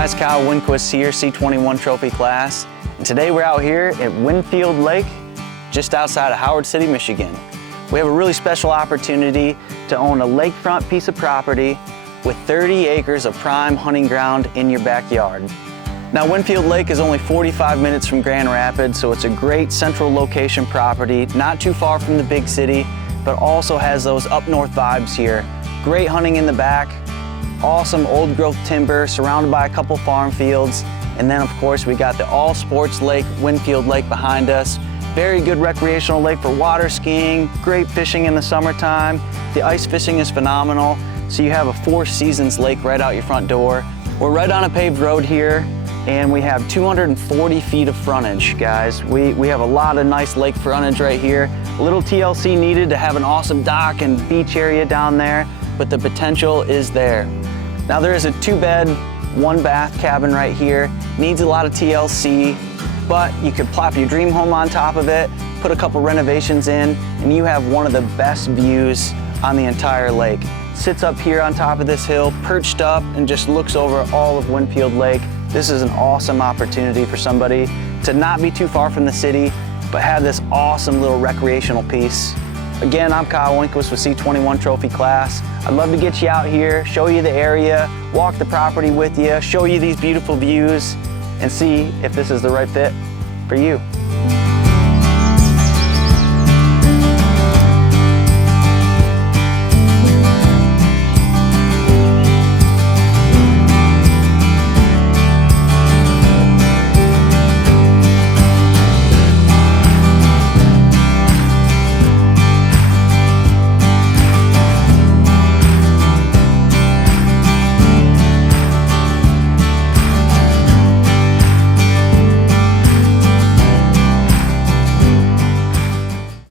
guys, Kyle Winquist here, C21 Trophy class. And today we're out here at Winfield Lake, just outside of Howard City, Michigan. We have a really special opportunity to own a lakefront piece of property with 30 acres of prime hunting ground in your backyard. Now, Winfield Lake is only 45 minutes from Grand Rapids, so it's a great central location property, not too far from the big city, but also has those up north vibes here. Great hunting in the back, awesome old growth timber surrounded by a couple farm fields, and then of course we got the all sports lake, Winfield Lake, behind us. Very good recreational lake for water skiing, great fishing in the summertime. The ice fishing is phenomenal, so you have a 4 seasons lake right out your front door. We're right on a paved road here, and we have 240 feet of frontage, guys. We have a lot of nice lake frontage right here. A little TLC needed to have an awesome dock and beach area down there, but the potential is there. Now there is a 2-bed, 1-bath cabin right here. Needs a lot of TLC, but you could plop your dream home on top of it, put a couple renovations in, and you have one of the best views on the entire lake. Sits up here on top of this hill, perched up, and just looks over all of Winfield Lake. This is an awesome opportunity for somebody to not be too far from the city, but have this awesome little recreational piece. Again, I'm Kyle Winquist with C21 Trophy class. I'd love to get you out here, show you the area, walk the property with you, show you these beautiful views, and see if this is the right fit for you.